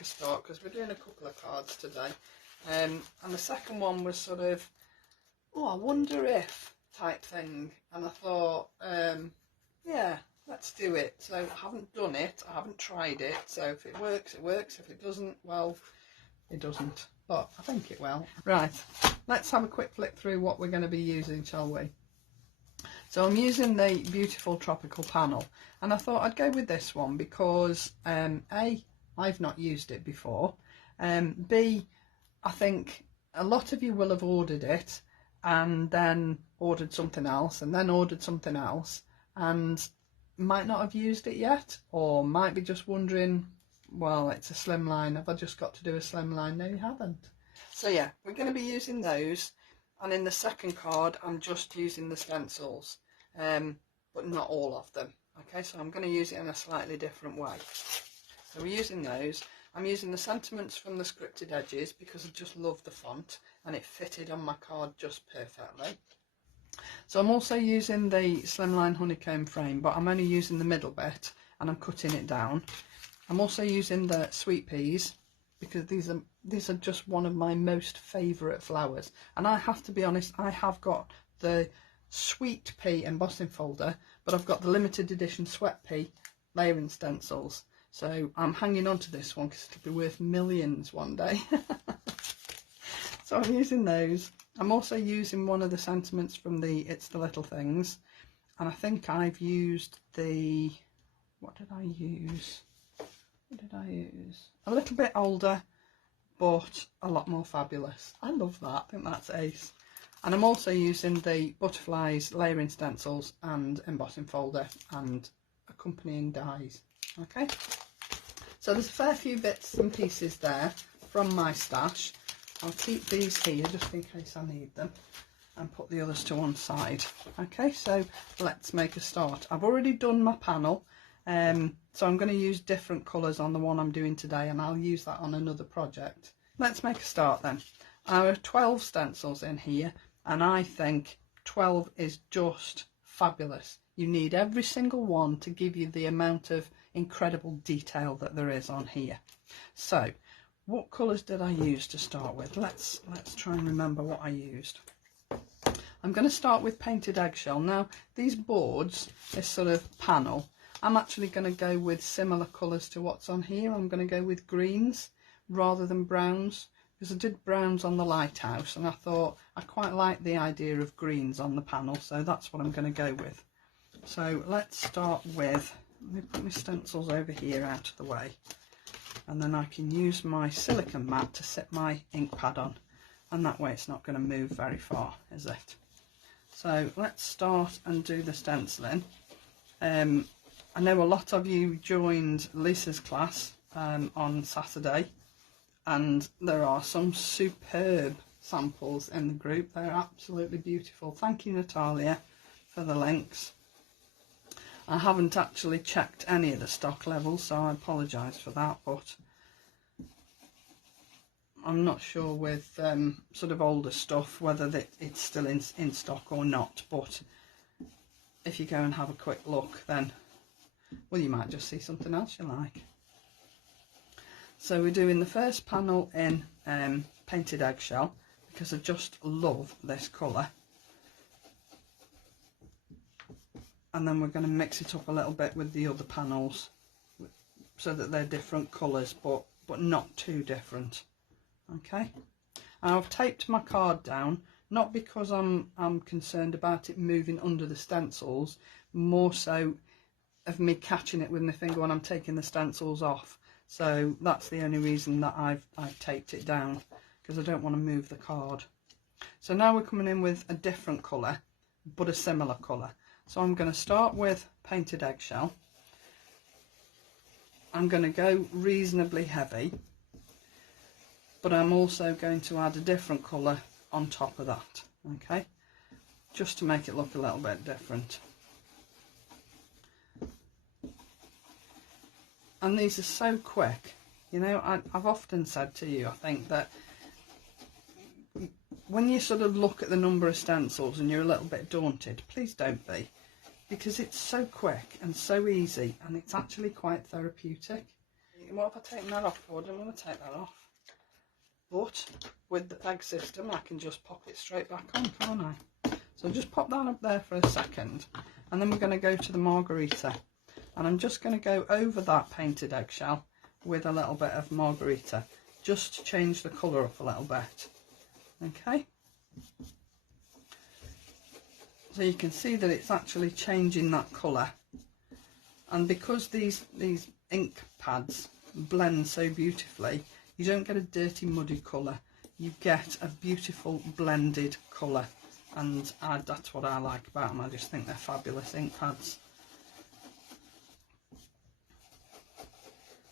make a start because we're doing a couple of cards today. And the second one was sort of, oh, I wonder if type thing. And I thought, yeah, let's do it. So I haven't done it, I haven't tried it. So if it works, it works. If it doesn't, well, it doesn't. But I think it will. Right, let's have a quick flick through what we're going to be using, shall we? So I'm using the beautiful Tropical Panel, and I thought I'd go with this one because A, I've not used it before, B, I think a lot of you will have ordered it and then ordered something else and then ordered something else and might not have used it yet, or might be just wondering, well, it's a slimline, have I just got to do a slimline? No, you haven't. So yeah, we're going to be using those. And in the second card, I'm just using the stencils, but not all of them. Okay, so I'm going to use it in a slightly different way. So we're using those. I'm using the sentiments from the scripted edges because I just love the font and it fitted on my card just perfectly. So I'm also using the Slimline honeycomb frame, but I'm only using the middle bit and I'm cutting it down. I'm also using the sweet peas because these are just one of my most favourite flowers, and I have to be honest, I have got the sweet pea embossing folder, but I've got the limited edition sweat pea layering stencils, so I'm hanging on to this one because it'll be worth millions one day. So I'm using those. I'm also using one of the sentiments from the It's the Little Things, and I think I've used the, what did I use? A little bit older, but a lot more fabulous. I love that. I think that's ace. And I'm also using the Butterflies layering stencils and embossing folder and accompanying dies. Okay, so there's a fair few bits and pieces there from my stash. I'll keep these here just in case I need them and put the others to one side. Okay, so let's make a start. I've already done my panel. So I'm going to use different colours on the one I'm doing today, and I'll use that on another project. Let's make a start then. I have 12 stencils in here, and I think 12 is just fabulous. You need every single one to give you the amount of incredible detail that there is on here. So what colours did I use to start with? Let's try and remember what I used. I'm going to start with painted eggshell. Now these boards, this sort of panel, I'm actually going to go with similar colours to what's on here. I'm going to go with greens rather than browns because I did browns on the lighthouse and I thought I quite like the idea of greens on the panel, so that's what I'm going to go with. So let's start with, let me put my stencils over here out of the way, and then I can use my silicone mat to sit my ink pad on, and that way it's not going to move very far, is it? So let's start and do the stenciling. I know a lot of you joined Lisa's class on Saturday, and there are some superb samples in the group. They're absolutely beautiful. Thank you, Natalia, for the links. I haven't actually checked any of the stock levels, so I apologise for that, but I'm not sure with sort of older stuff whether it's still in stock or not, but if you go and have a quick look, then well, you might just see something else you like. So we're doing the first panel in painted eggshell because I just love this colour. And then we're going to mix it up a little bit with the other panels so that they're different colours, but not too different. Okay, and I've taped my card down, not because I'm concerned about it moving under the stencils, more so of me catching it with my finger when I'm taking the stencils off. So that's the only reason that I've taped it down, because I don't want to move the card. So now we're coming in with a different colour but a similar colour. So I'm going to start with painted eggshell. I'm going to go reasonably heavy, but I'm also going to add a different colour on top of that, okay, just to make it look a little bit different. And these are so quick, you know. I've often said to you, I think, that when you sort of look at the number of stencils and you're a little bit daunted, please don't be, because it's so quick and so easy, and it's actually quite therapeutic. thinking, what have I taken that off for? I don't want to take that off. But with the peg system, I can just pop it straight back on, can't I? So just pop that up there for a second, and then we're going to go to the margarita. And I'm just going to go over that painted eggshell with a little bit of margarita, just to change the colour up a little bit. Okay. So you can see that it's actually changing that colour. And because these ink pads blend so beautifully, you don't get a dirty, muddy colour. You get a beautiful blended colour. And that's what I like about them. I just think they're fabulous ink pads.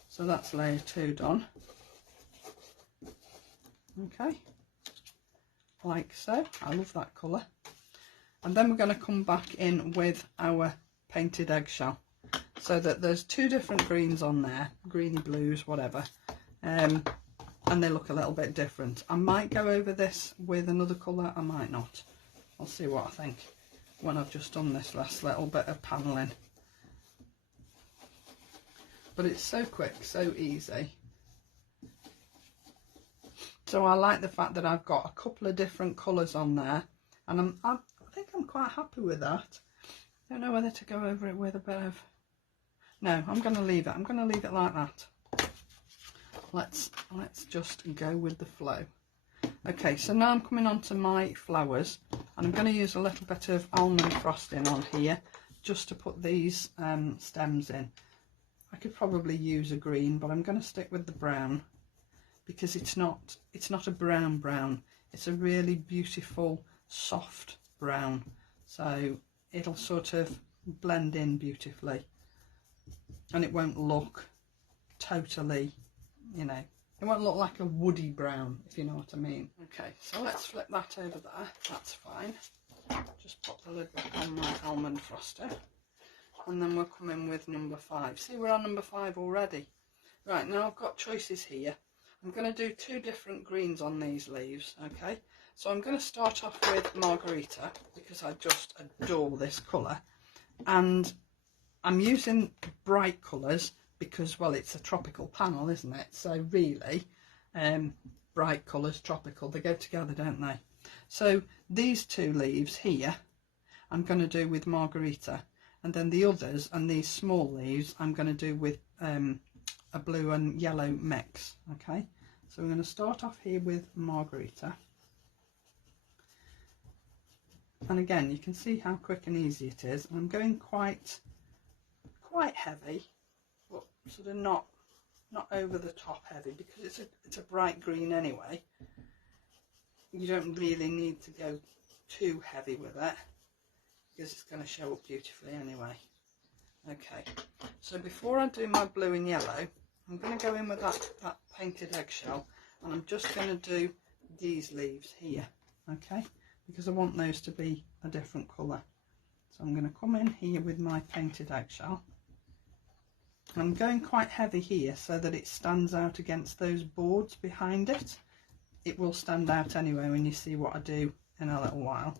So that's layer 2 done. Okay, like so. I love that colour. And then we're going to come back in with our painted eggshell, so that there's 2 different greens on there, greeny blues, whatever, and they look a little bit different. I might go over this with another colour, I might not. I'll see what I think when I've just done this last little bit of panelling. But it's so quick, so easy. So I like the fact that I've got a couple of different colours on there, and I think I'm quite happy with that. I don't know whether to go over it with a bit of... No, I'm going to leave it. I'm going to leave it like that. Let's just go with the flow. Okay, so now I'm coming on to my flowers, and I'm going to use a little bit of almond frosting on here just to put these stems in. I could probably use a green, but I'm going to stick with the brown, because it's not a brown, it's a really beautiful soft brown, so it'll sort of blend in beautifully, and it won't look totally, you know, it won't look like a woody brown, if you know what I mean. Okay, so let's flip that over there. That's fine. Just pop the lid back on my almond froster, and then we'll come in with number 5. See, we're on number 5 already. Right, now I've got choices here. I'm going to do 2 different greens on these leaves, okay? So I'm going to start off with margarita, because I just adore this colour. And I'm using bright colours because, well, it's a tropical panel, isn't it? So really, bright colours, tropical, they go together, don't they? So these 2 leaves here, I'm going to do with margarita. And then the others, and these small leaves, I'm going to do with a blue and yellow mix. Okay, so we're going to start off here with margarita, and again you can see how quick and easy it is. And I'm going quite heavy, but sort of not over the top heavy, because it's a bright green anyway. You don't really need to go too heavy with it, because it's going to show up beautifully anyway. Okay, so before I do my blue and yellow, I'm going to go in with that painted eggshell, and I'm just going to do these leaves here, okay, because I want those to be a different colour. So I'm going to come in here with my painted eggshell. I'm going quite heavy here so that it stands out against those boards behind it. It will stand out anyway when you see what I do in a little while.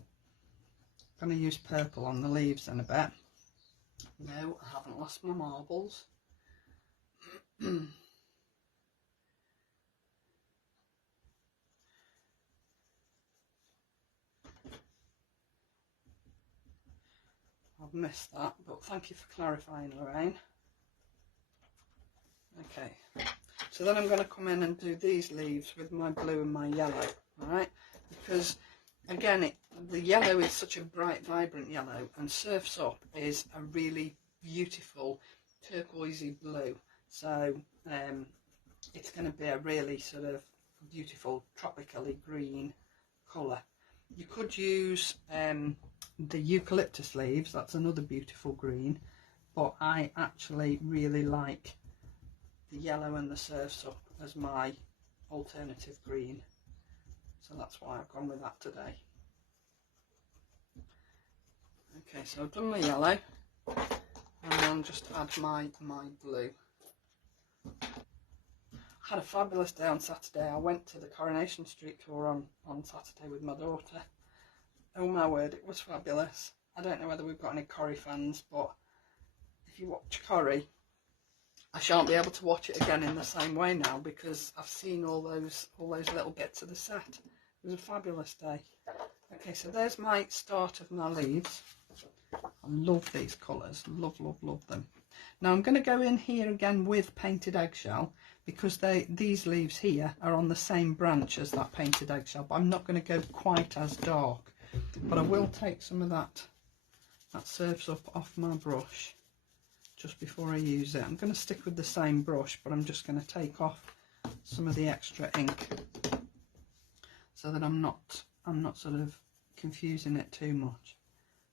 I'm going to use purple on the leaves in a bit. No, I haven't lost my marbles. I've missed that, but thank you for clarifying, Lorraine. Okay, so then I'm going to come in and do these leaves with my blue and my yellow, alright? Because again, the yellow is such a bright, vibrant yellow, and Surf's Up is a really beautiful turquoisey blue. So it's going to be a really sort of beautiful tropically green colour. You could use the eucalyptus leaves, that's another beautiful green, but I actually really like the yellow and the Surf's Up as my alternative green, so that's why I've gone with that today. Okay, so I've done my yellow, and then just add my blue. I had a fabulous day on Saturday. I went to the Coronation Street tour on Saturday with my daughter. Oh my word, it was fabulous. I don't know whether we've got any Corrie fans, but if you watch Corrie, I shan't be able to watch it again in the same way now because I've seen all those little bits of the set. It was a fabulous day. Okay, so there's my start of my leaves. I love these colours, love, love, love them. Now I'm going to go in here again with painted eggshell because these leaves here are on the same branch as that painted eggshell, but I'm not going to go quite as dark. But I will take some of that surfs up off my brush just before I use it. I'm going to stick with the same brush, but I'm just going to take off some of the extra ink so that I'm not sort of confusing it too much.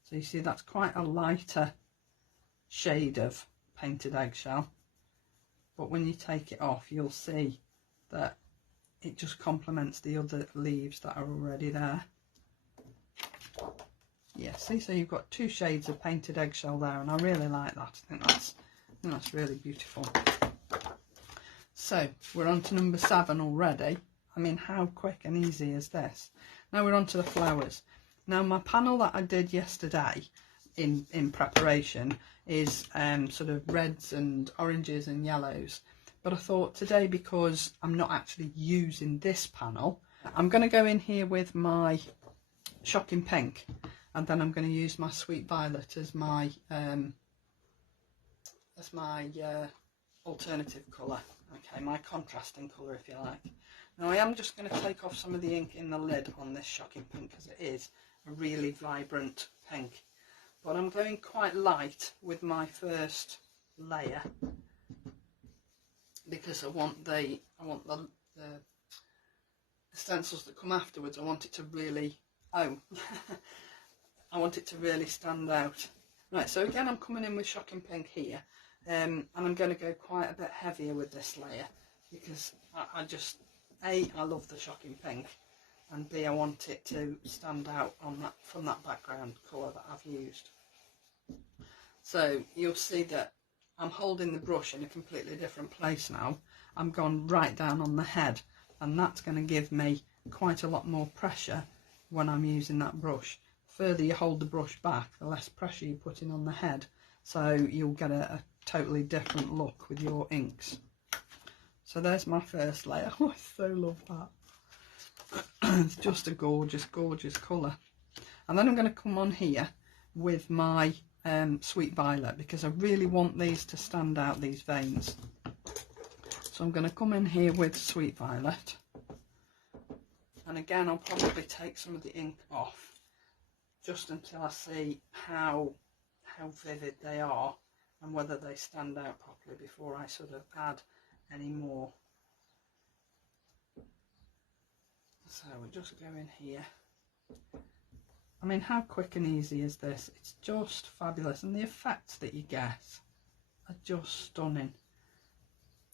So you see that's quite a lighter shade of painted eggshell, but when you take it off you'll see that it just complements the other leaves that are already there. Yeah, see, so you've got 2 shades of painted eggshell there, and I really like that. I think that's really beautiful. So we're on to number 7 already. I mean, how quick and easy is this? Now we're on to the flowers. Now my panel that I did yesterday in preparation is sort of reds and oranges and yellows, but I thought today, because I'm not actually using this panel, I'm going to go in here with my shocking pink, and then I'm going to use my sweet violet as my alternative colour. Okay, my contrasting colour, if you like. Now I am just going to take off some of the ink in the lid on this shocking pink because it is a really vibrant pink. But I'm going quite light with my first layer because I want the stencils that come afterwards. I want it to really I want it to really stand out. Right, so again I'm coming in with shocking pink here, and I'm going to go quite a bit heavier with this layer because I just, A, I love the shocking pink, and B, I want it to stand out on that from that background colour that I've used. So you'll see that I'm holding the brush in a completely different place now. I'm gone right down on the head, and that's going to give me quite a lot more pressure when I'm using that brush. The further you hold the brush back, the less pressure you're putting on the head, so you'll get a totally different look with your inks. So there's my first layer. Oh, I so love that. It's just a gorgeous, gorgeous colour. And then I'm going to come on here with my sweet violet because I really want these to stand out, these veins. So I'm going to come in here with sweet violet, and again I'll probably take some of the ink off just until I see how vivid they are and whether they stand out properly before I sort of add any more. So we'll just go in here. I mean, how quick and easy is this? It's just fabulous, and the effects that you get are just stunning.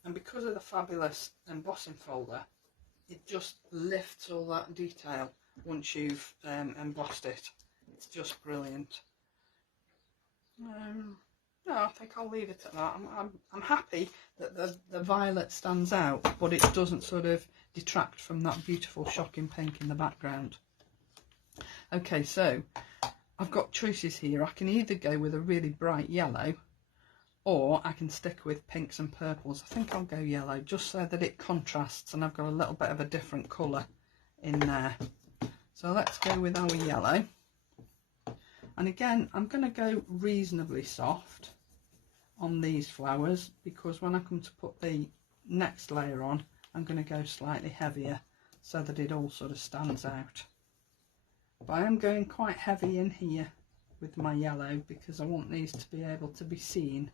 And because of the fabulous embossing folder, it just lifts all that detail once you've embossed it. It's just brilliant. No, I think I'll leave it at that. I'm happy that the violet stands out, but it doesn't sort of detract from that beautiful shocking pink in the background. Okay, so I've got choices here. I can either go with a really bright yellow, or I can stick with pinks and purples. I think I'll go yellow just so that it contrasts and I've got a little bit of a different colour in there. So let's go with our yellow. And again, I'm going to go reasonably soft on these flowers because when I come to put the next layer on, I'm going to go slightly heavier so that it all sort of stands out. But I am going quite heavy in here with my yellow because I want these to be able to be seen,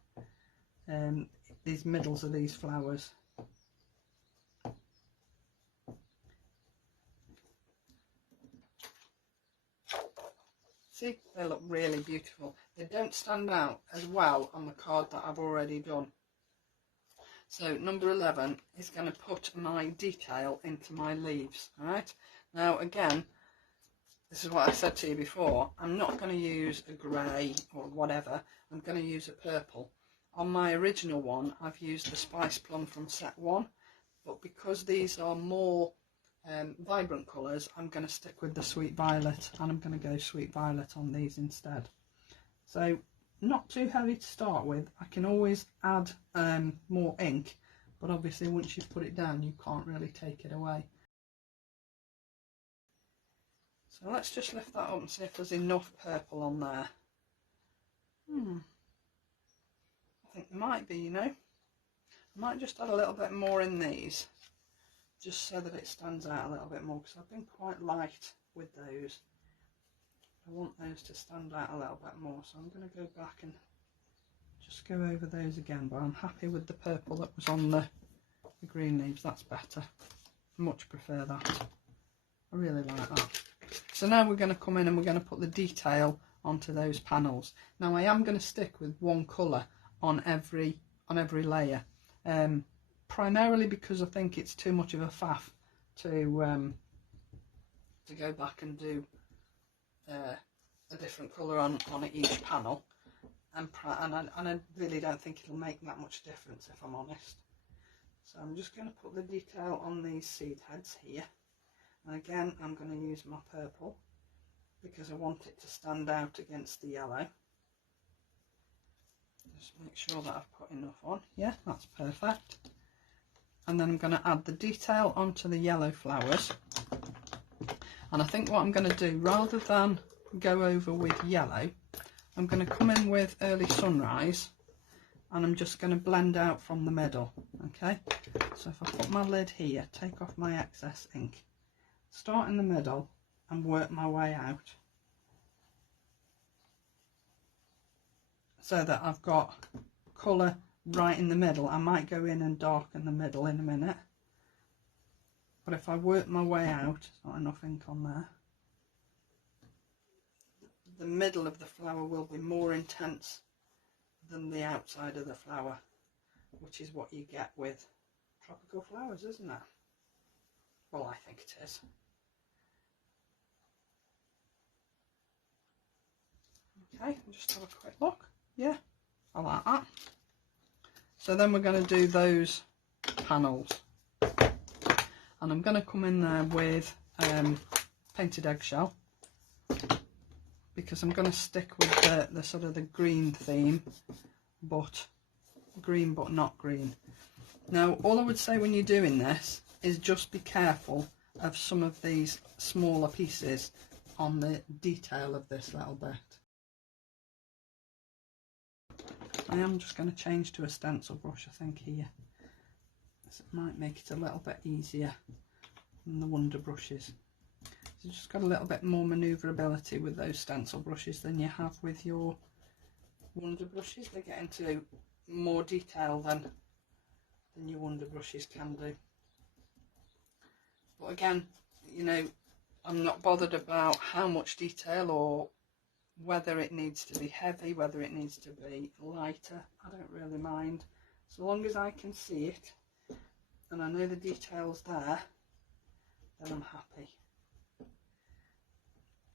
these middles of these flowers. See, they look really beautiful. They don't stand out as well on the card that I've already done. So number 11 is going to put my detail into my leaves. Alright, now again, this is what I said to you before, I'm not going to use a grey or whatever, I'm going to use a purple. On my original one I've used the Spice Plum from set 1, but because these are more vibrant colours, I'm going to stick with the Sweet Violet, and I'm going to go Sweet Violet on these instead. So not too heavy to start with. I can always add more ink, but obviously once you've put it down you can't really take it away. So let's just lift that up and see if there's enough purple on there. I think there might be, you know. I might just add a little bit more in these, just so that it stands out a little bit more, because I've been quite light with those. I want those to stand out a little bit more, so I'm going to go back and just go over those again, but I'm happy with the purple that was on the green leaves. That's better. Much prefer that. I really like that. So now we're going to come in and we're going to put the detail onto those panels. Now I am going to stick with one colour on every layer, primarily because I think it's too much of a faff to go back and do a different colour on each panel, and I really don't think it'll make that much difference, if I'm honest. So I'm just going to put the detail on these seed heads here, and again I'm going to use my purple because I want it to stand out against the yellow. Just make sure that I've put enough on. Yeah, that's perfect. And then I'm going to add the detail onto the yellow flowers. And I think what I'm going to do, rather than go over with yellow, I'm going to come in with early sunrise, and I'm just going to blend out from the middle. Okay, so if I put my lid here, take off my excess ink, start in the middle and work my way out, so that I've got colour right in the middle. I might go in and darken the middle in a minute, but if I work my way out, not enough ink on there, the middle of the flower will be more intense than the outside of the flower, which is what you get with tropical flowers, isn't it? Well, I think it is. Okay, just have a quick look. Yeah, I like that. So then we're going to do those panels, and I'm going to come in there with painted eggshell, because I'm going to stick with the sort of the green theme, but green but not green. Now all I would say when you're doing this is just be careful of some of these smaller pieces on the detail of this little bit. I am just going to change to a stencil brush, I think, here. This might make it a little bit easier than the Wonder brushes. So you've just got a little bit more manoeuvrability with those stencil brushes than you have with your Wonder brushes. They get into more detail than your Wonder brushes can do. But again, you know, I'm not bothered about how much detail or whether it needs to be heavy, whether it needs to be lighter. I don't really mind, so long as I can see it and I know the detail's there, then I'm happy.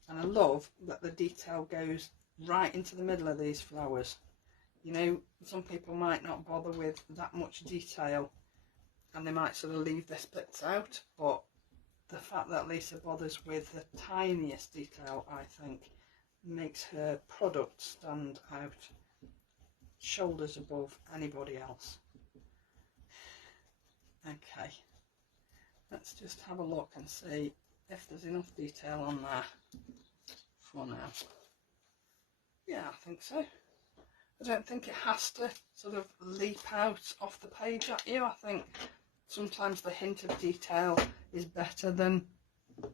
And I love that the detail goes right into the middle of these flowers. You know, some people might not bother with that much detail and they might sort of leave this bits out, but the fact that Lisa bothers with the tiniest detail, I think, makes her product stand out shoulders above anybody else. Okay, let's just have a look and see if there's enough detail on there for now. Yeah, I think so. I don't think it has to sort of leap out off the page at you. I think sometimes the hint of detail is better than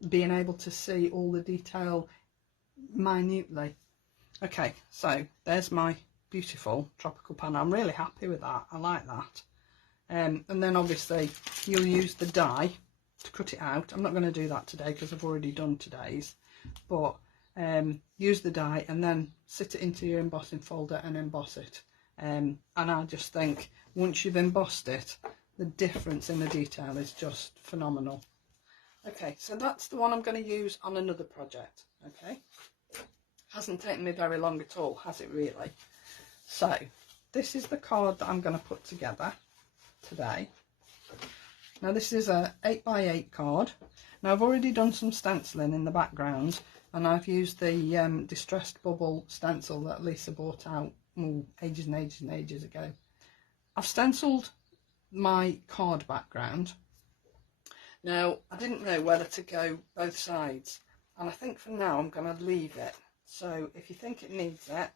being able to see all the detail minutely. Okay, so there's my beautiful tropical panel. I'm really happy with that. I like that. And then obviously you'll use the die to cut it out. I'm not going to do that today because I've already done today's, but use the die and then sit it into your embossing folder and emboss it. And I just think once you've embossed it, the difference in the detail is just phenomenal. Okay, so that's the one I'm going to use on another project. Okay, hasn't taken me very long at all, has it really? So this is the card that I'm going to put together today. Now this is a 8x8 card. Now I've already done some stenciling in the background and I've used the Distressed Bubble stencil that Lisa bought out ages and ages and ages ago. I've stenciled my card background. Now, I didn't know whether to go both sides, and I think for now I'm going to leave it. So if you think it needs it,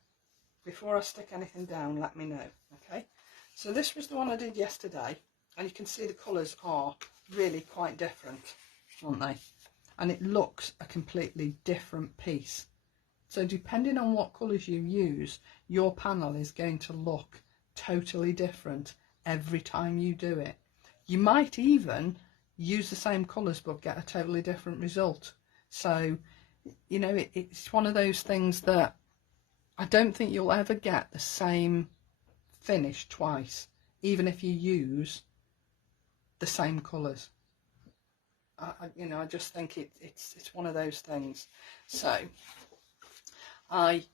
before I stick anything down, let me know, okay? So this was the one I did yesterday, and you can see the colours are really quite different, aren't they? And it looks a completely different piece. So depending on what colours you use, your panel is going to look totally different every time you do it. You might even use the same colours but get a totally different result. So, you know, it's one of those things that I don't think you'll ever get the same finish twice, even if you use the same colours. You know, I just think it's one of those things. So I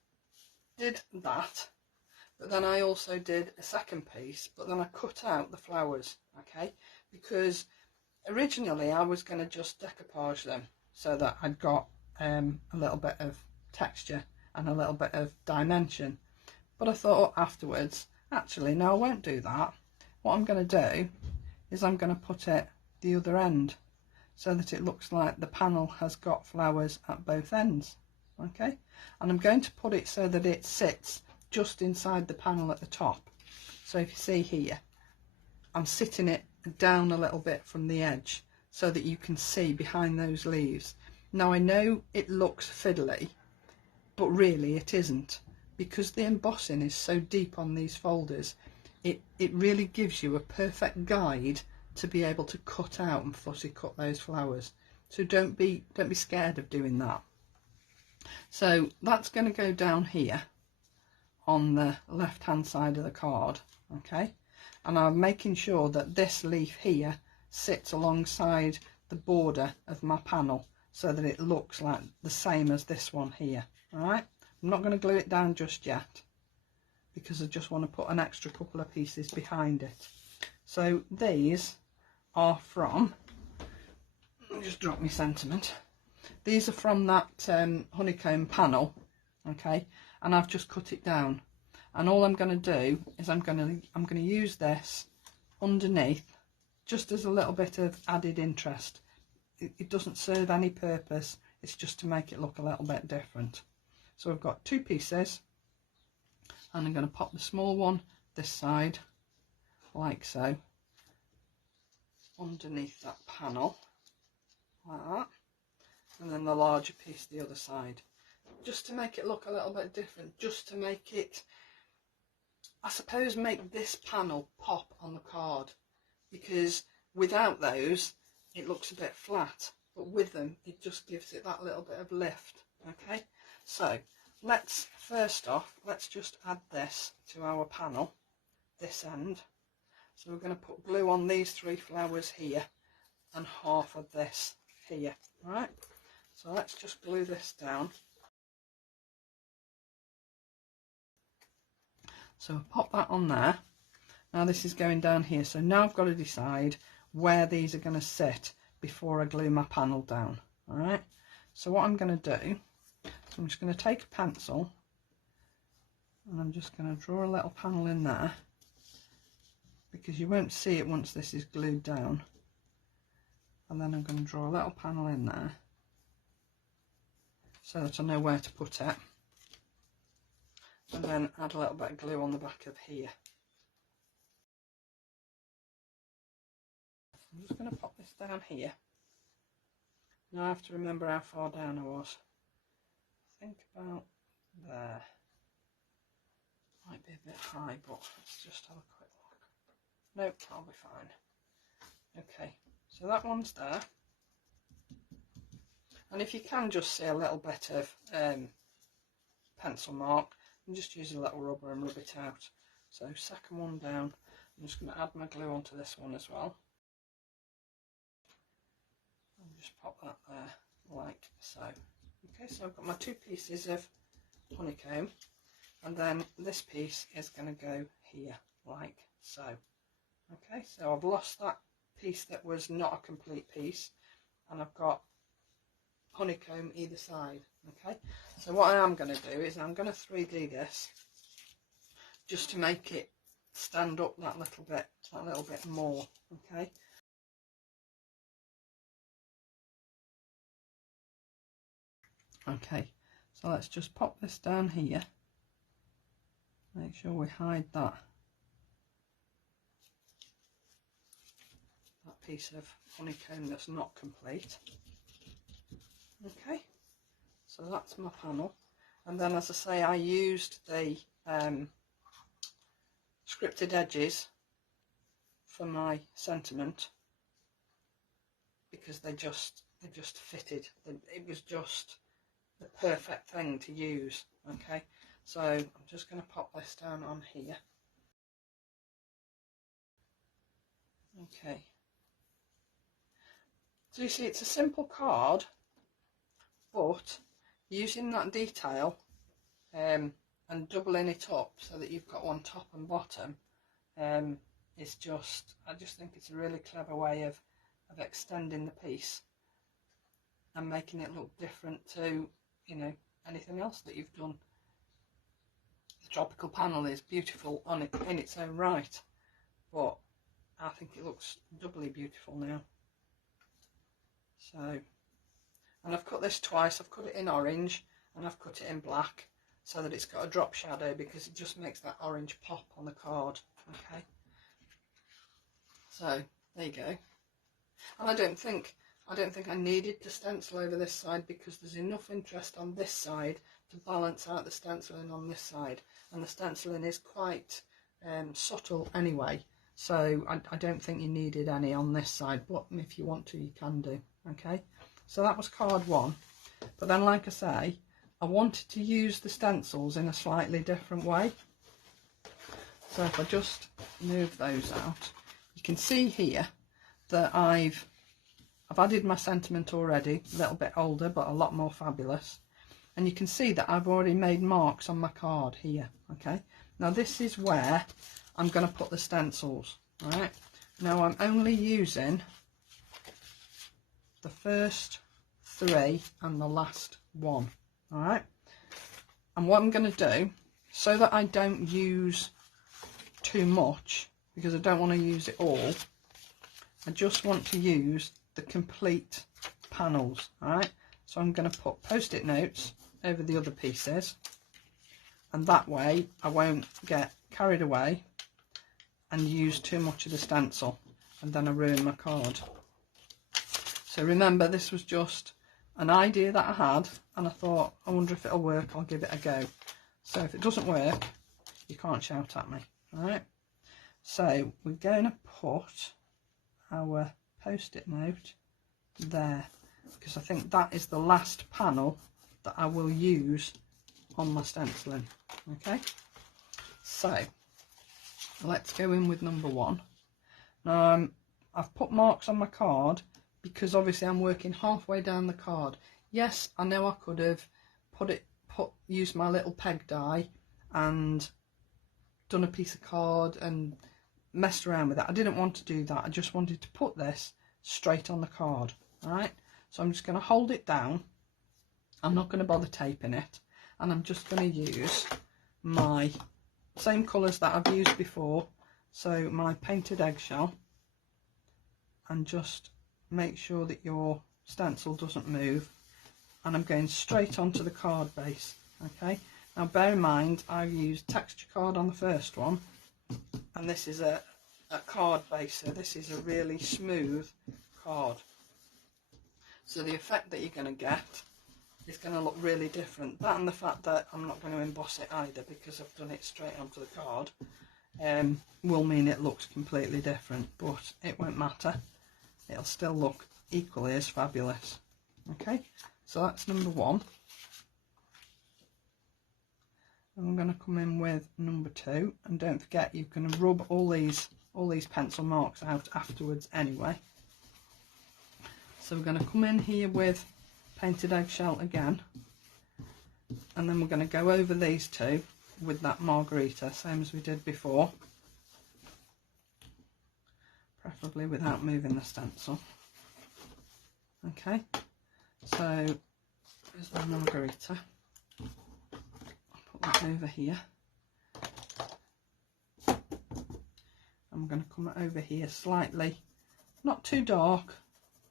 did that, but then I also did a second piece, but then I cut out the flowers, okay, because originally I was going to just decoupage them so that I'd got a little bit of texture and a little bit of dimension, but I thought afterwards, actually no, I won't do that. What I'm going to do is I'm going to put it the other end so that it looks like the panel has got flowers at both ends, okay, and I'm going to put it so that it sits just inside the panel at the top. So if you see here, I'm sitting it down a little bit from the edge so that you can see behind those leaves. Now I know it looks fiddly, but really it isn't, because the embossing is so deep on these folders. It really gives you a perfect guide to be able to cut out and fussy cut those flowers. So don't be scared of doing that. So that's going to go down here on the left hand side of the card, okay, and I'm making sure that this leaf here sits alongside the border of my panel so that it looks like the same as this one here. All right, I'm not going to glue it down just yet because I just want to put an extra couple of pieces behind it. So these are from, let me just drop my sentiment, these are from that honeycomb panel, okay, and I've just cut it down, and all I'm going to do is I'm going to use this underneath just as a little bit of added interest. It doesn't serve any purpose, it's just to make it look a little bit different. So I've got two pieces, and I'm going to pop the small one this side like so underneath that panel like that, and then the larger piece the other side, just to make it look a little bit different, just to make it, I suppose, make this panel pop on the card, because without those it looks a bit flat, but with them it just gives it that little bit of lift. Okay, so let's just add this to our panel, this end. So we're going to put glue on these three flowers here and half of this here. Right, so let's just glue this down. So pop that on there. Now this is going down here, so now I've got to decide where these are going to sit before I glue my panel down. All right, so what I'm going to do, so I'm just going to take a pencil and I'm just going to draw a little panel in there, because you won't see it once this is glued down, and then I'm going to draw a little panel in there so that I know where to put it, and then add a little bit of glue on the back of here. I'm just going to pop this down here. Now I have to remember how far down I was. I think about there. Might be a bit high, but let's just have a quick look. Nope, I'll be fine. Okay, so that one's there. And if you can just see a little bit of pencil mark, and just use a little rubber and rub it out. So second one down, I'm just going to add my glue onto this one as well. And just pop that there like so. Okay, so I've got my two pieces of honeycomb, and then this piece is going to go here like so. Okay, so I've lost that piece that was not a complete piece, and I've got honeycomb either side. Okay, so what I am going to do is I'm going to 3D this just to make it stand up that little bit more. Okay. Okay, so let's just pop this down here. Make sure we hide that piece of honeycomb that's not complete. Okay, so that's my panel, and then as I say, I used the scripted edges for my sentiment because they just fitted. It was just the perfect thing to use. Okay, so I'm just going to pop this down on here. Okay, so you see it's a simple card, but using that detail and doubling it up so that you've got one top and bottom is just, I just think it's a really clever way of extending the piece and making it look different to, you know, anything else that you've done. The tropical panel is beautiful on it in its own right, but I think it looks doubly beautiful now. So, and I've cut this twice. I've cut it in orange and I've cut it in black so that it's got a drop shadow, because it just makes that orange pop on the card. Okay, so there you go. And I don't think I needed to stencil over this side, because there's enough interest on this side to balance out the stenciling on this side, and the stenciling is quite subtle anyway, so I don't think you needed any on this side, but if you want to, you can do. Okay, so that was card one, but then, like I say, I wanted to use the stencils in a slightly different way. So if I just move those out, you can see here that I've added my sentiment already, a little bit older but a lot more fabulous, and you can see that I've already made marks on my card here. Okay, now this is where I'm going to put the stencils. Right, now I'm only using the first three and the last one. All right, and what I'm going to do, so that I don't use too much, because I don't want to use it all, I just want to use the complete panels. All right, so I'm going to put post-it notes over the other pieces, and that way I won't get carried away and use too much of the stencil and then I ruin my card. So remember, this was just an idea that I had, and I thought, I wonder if it'll work, I'll give it a go. So if it doesn't work, you can't shout at me. All right, so we're going to put our post-it note there, because I think that is the last panel that I will use on my stenciling. Okay, so let's go in with number one. Now I've put marks on my card because obviously I'm working halfway down the card. Yes, I know I could have used my little peg die and done a piece of card and messed around with it. I didn't want to do that. I just wanted to put this straight on the card. All right, so I'm just going to hold it down. I'm not going to bother taping it, and I'm just going to use my same colours that I've used before, so my painted eggshell, and just make sure that your stencil doesn't move, and I'm going straight onto the card base. Okay, now bear in mind I've used texture card on the first one, and this is a card base, so this is a really smooth card, so the effect that you're going to get is going to look really different. That and the fact that I'm not going to emboss it either, because I've done it straight onto the card, will mean it looks completely different, but it won't matter, it'll still look equally as fabulous. Okay, so that's number one. I'm going to come in with number two, and don't forget you can rub all these pencil marks out afterwards anyway. So we're going to come in here with painted eggshell again, and then we're going to go over these two with that margarita, same as we did before, preferably without moving the stencil. Okay, so Here's my margarita. I'll put that over here. I'm going to come over here slightly, not too dark,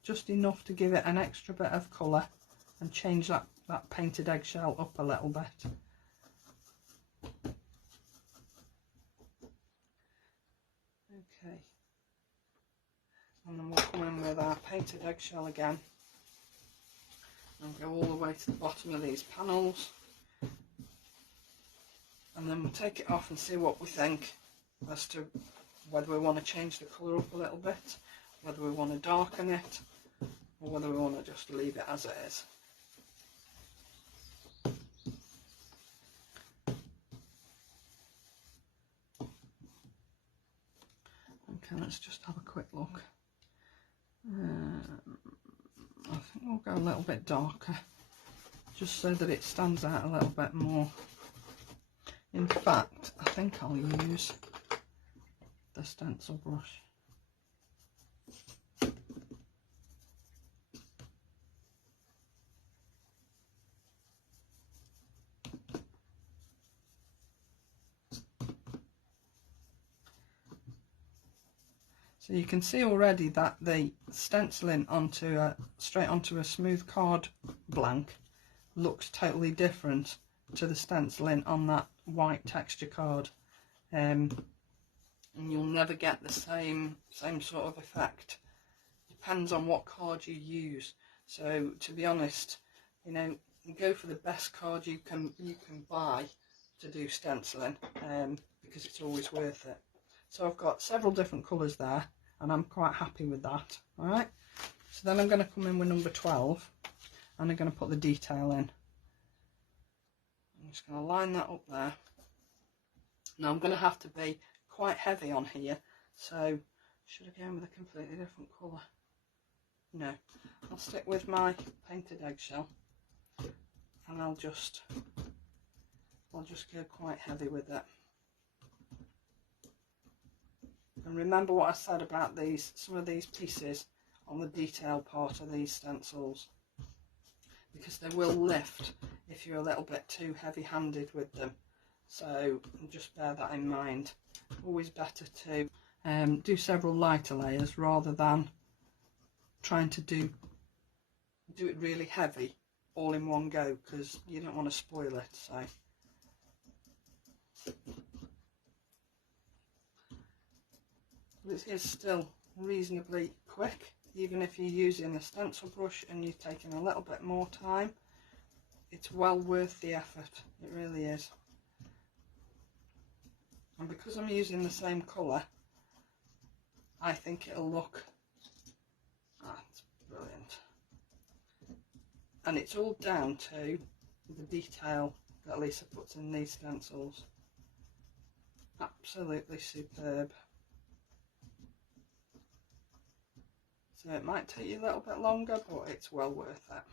just enough to give it an extra bit of colour and change that painted eggshell up a little bit. Okay, and then we'll come in with our painted eggshell again and go all the way to the bottom of these panels, and then we'll take it off and see what we think as to whether we want to change the colour up a little bit, whether we want to darken it, or whether we want to just leave it as it is. Okay, let's just have a quick look. I think we'll go a little bit darker, just so that it stands out a little bit more. In fact, I think I'll use the stencil brush. So you can see already that the stenciling straight onto a smooth card blank looks totally different to the stenciling on that white texture card, and you'll never get the same sort of effect. Depends on what card you use. So to be honest, you know, go for the best card you can buy to do stenciling, because it's always worth it. So I've got several different colours there, and I'm quite happy with that. All right, so then I'm going to come in with number 12, and I'm going to put the detail in. I'm just going to line that up there. Now I'm going to have to be quite heavy on here, so should I go with a completely different colour? No, I'll stick with my painted eggshell, and I'll just go quite heavy with it. And remember what I said about some of these pieces on the detail part of these stencils, because they will lift if you're a little bit too heavy-handed with them. So just bear that in mind. Always better to do several lighter layers rather than trying to do it really heavy all in one go, because you don't want to spoil it. So this is still reasonably quick, even if you're using a stencil brush and you're taking a little bit more time. It's well worth the effort, it really is. And because I'm using the same colour, I think it'll look, it's brilliant. And it's all down to the detail that Lisa puts in these stencils. Absolutely superb. So it might take you a little bit longer, but it's well worth it.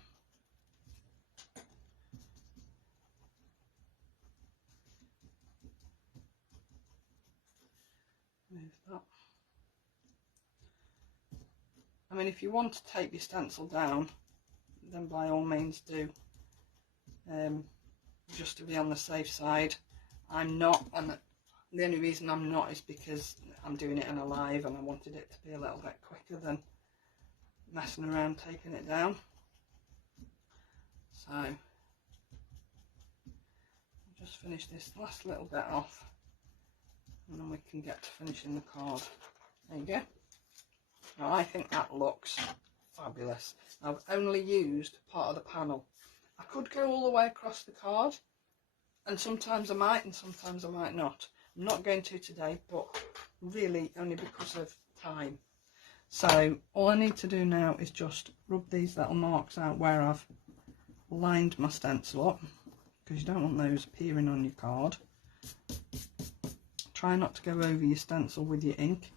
Move that. I mean, if you want to take your stencil down, then by all means do, just to be on the safe side. I'm not, and the only reason I'm not is because I'm doing it in a live and I wanted it to be a little bit quicker than messing around taking it down. So I'll just finish this last little bit off, and then we can get to finishing the card. There you go. Now I think that looks fabulous. I've only used part of the panel. I could go all the way across the card, and sometimes I might and sometimes I might not. I'm not going to today, but really only because of time. So all I need to do now is just rub these little marks out where I've lined my stencil up, because you don't want those appearing on your card. Try not to go over your stencil with your ink,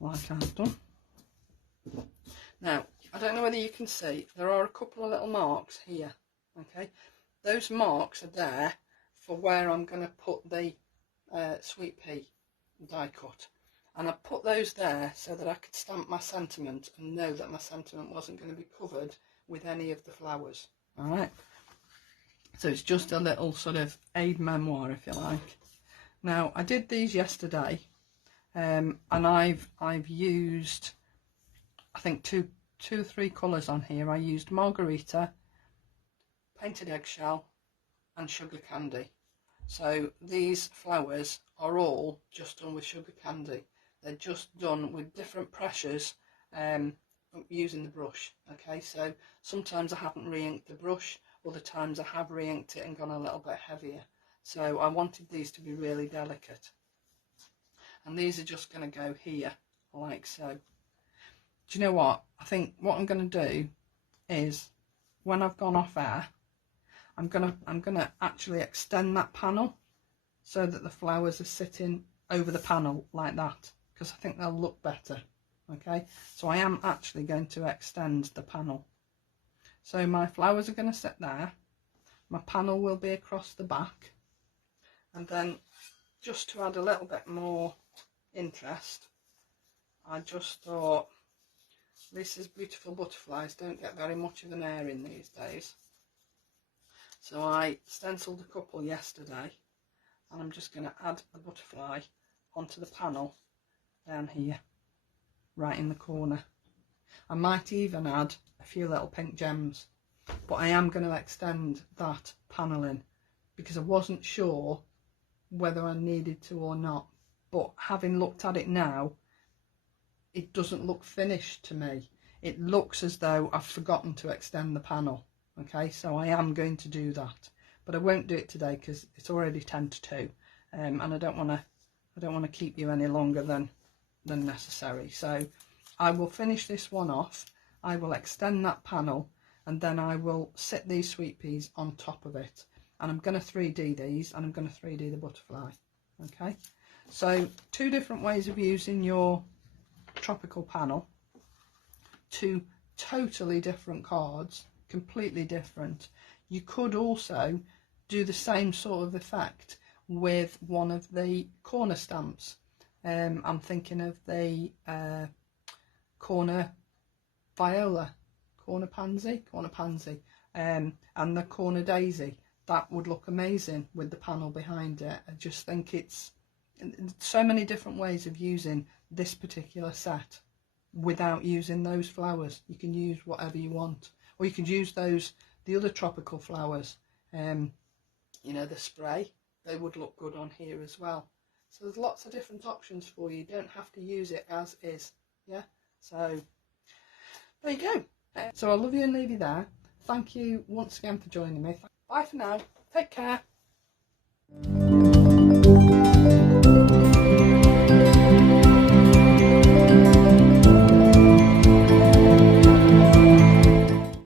like I've done. Now, I don't know whether you can see, there are a couple of little marks here, okay? Those marks are there for where I'm going to put the sweet pea die cut. And I put those there so that I could stamp my sentiment and know that my sentiment wasn't going to be covered with any of the flowers. All right. So it's just a little sort of aid memoir, if you like. Now, I did these yesterday, and I've used, I think, two or three colours on here. I used Margarita, Painted Eggshell, and Sugar Candy. So these flowers are all just done with sugar candy. They're just done with different pressures using the brush. Okay, so sometimes I haven't re-inked the brush, other times I have re-inked it and gone a little bit heavier. So I wanted these to be really delicate. And these are just going to go here, like so. Do you know what? I think what I'm going to do is, when I've gone off air, I'm gonna actually extend that panel so that the flowers are sitting over the panel like that, because I think they'll look better. Okay, so I am actually going to extend the panel. So my flowers are going to sit there, my panel will be across the back, and then just to add a little bit more interest, I just thought, this is beautiful butterflies, don't get very much of an airing these days. So I stenciled a couple yesterday, and I'm just going to add the butterfly onto the panel down here, right in the corner. I might even add a few little pink gems, but I am going to extend that paneling because I wasn't sure whether I needed to or not. But having looked at it now, it doesn't look finished to me. It looks as though I've forgotten to extend the panel. Okay, so I am going to do that, but I won't do it today because it's already 10 to 2, and I don't want to keep you any longer than necessary. So I will finish this one off, I will extend that panel, and then I will sit these sweet peas on top of it, and I'm going to 3D these, and I'm going to 3D the butterfly. Okay, so two different ways of using your tropical panel, two totally different cards, completely different. You could also do the same sort of effect with one of the corner stamps. I'm thinking of the corner viola, corner pansy, and the corner daisy. That would look amazing with the panel behind it. I just think it's so many different ways of using this particular set without using those flowers. You can use whatever you want. Or you could use the other tropical flowers, you know, the spray, they would look good on here as well. So there's lots of different options for you. You don't have to use it as is, yeah? So there you go. So I love you and leave you there. Thank you once again for joining me. Bye for now. Take care.